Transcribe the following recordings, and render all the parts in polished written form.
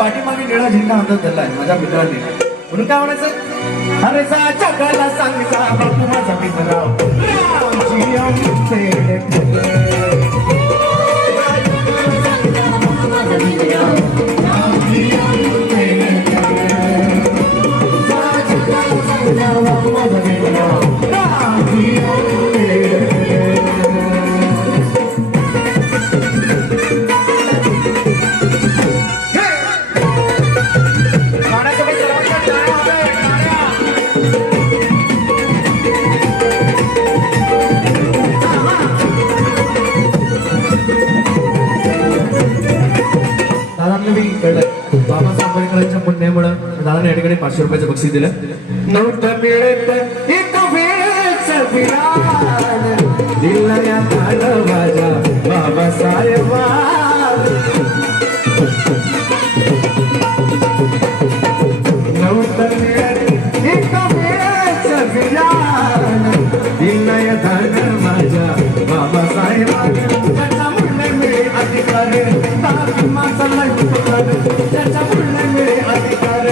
पाठीमागे निळा झेंडा हातात धरलाय माझ्या मित्रांनी. म्हणून काय म्हणायचं, अरे जा जगाला सांग जा बापू माझा भीमराव रामजी आमचे बाबासाहेब आंबेडकरांच्या पुण्यामुळे दादाने या ठिकाणी 500 रुपयाचं बक्षीस दिलं. नोट मिळत एक वेळच फिराल दिला या माझा बाबासाहेब नोट मिळत एक वेळच फिराल दिला या माझा बाबासाहेब अधिकार बाकी माझा नाही उपकार त्याच्या मुळे मिळे अधिकार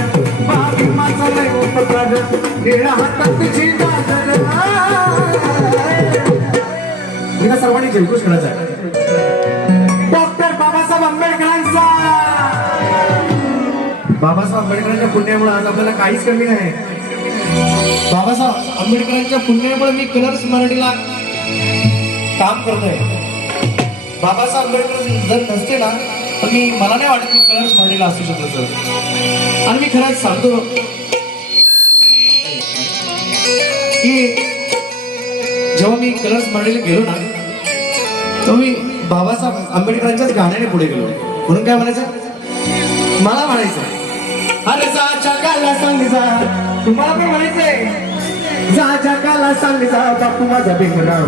बाकी माझा नाही उपकार निळ्या हातात तुझी दादर मी सर्वांनी जयघोष करायचा डॉक्टर बाबासाहेब आंबेडकरांचा. बाबासाहेब आंबेडकरांच्या पुण्यामुळे आज आपल्याला काहीच कमी नाही. बाबासाहेब आंबेडकरांच्या पुण्यामुळे मी कलर्स मराठीला काम करतोय. बाबासाहेब आंबेडकर जर नसते ना तर मला नाही वाटत मी कलर्स मराठीला असू शकतो सर. आणि मी खरंच सांगतो की जेव्हा मी कलर्स मराठीला गेलो ना तेव्हा मी बाबासाहेब आंबेडकरांच्याच गाण्याने पुढे गेलो. म्हणून काय म्हणायचं, मला म्हणायचं अरे जा जगाला सांग जा, तुम्हाला पण म्हणायचंय जा जगाला सांग जा बापू माझा भीमराव.